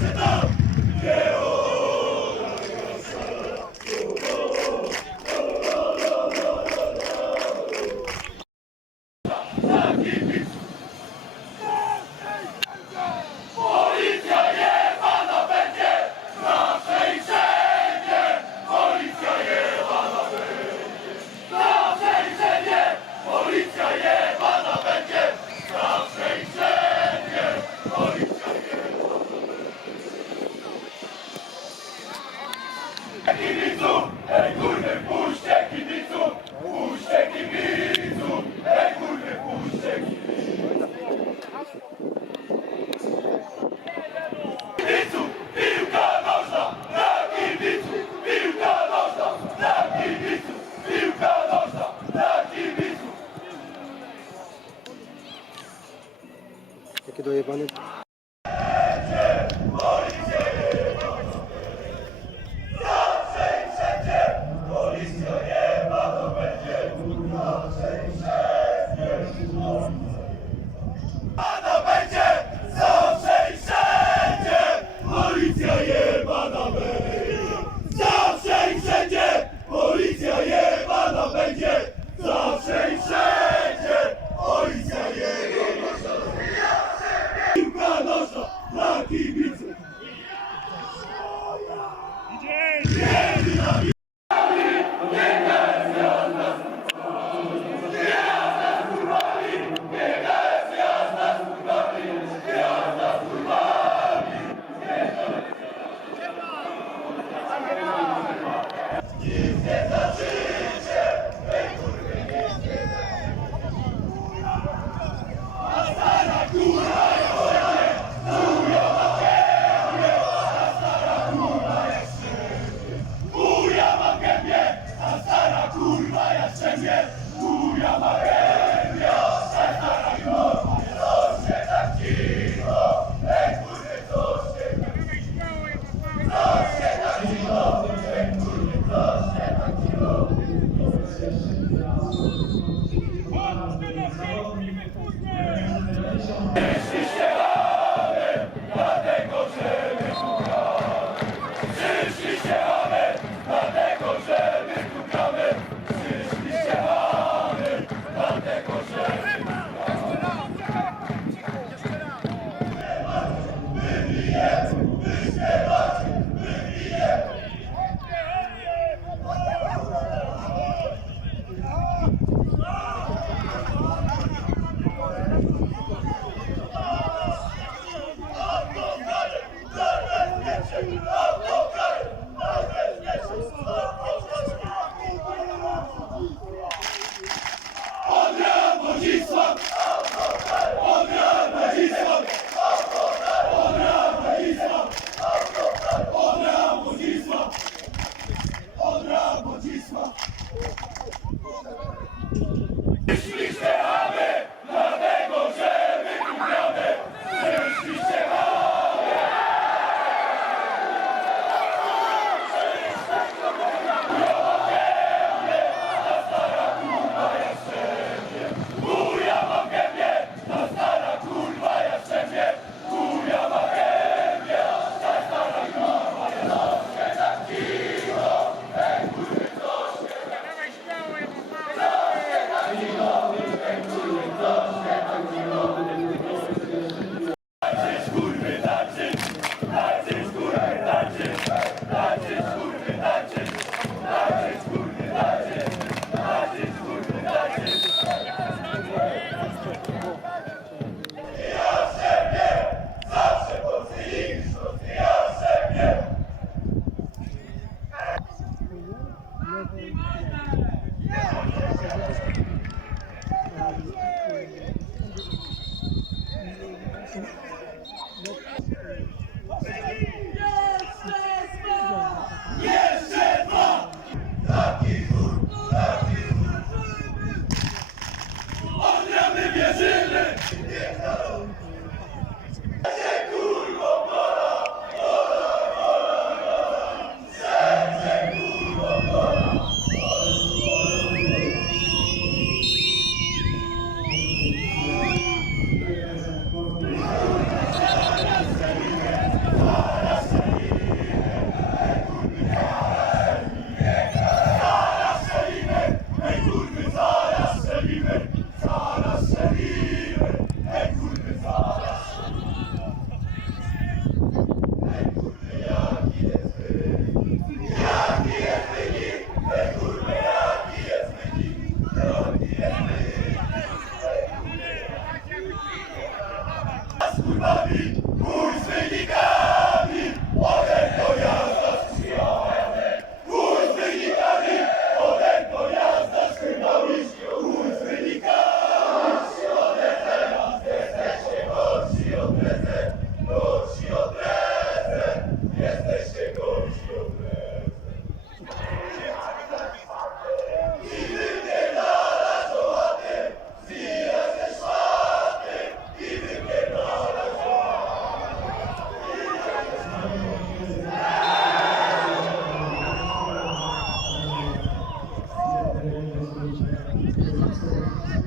Mexico! Jakie dojebane.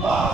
Wow.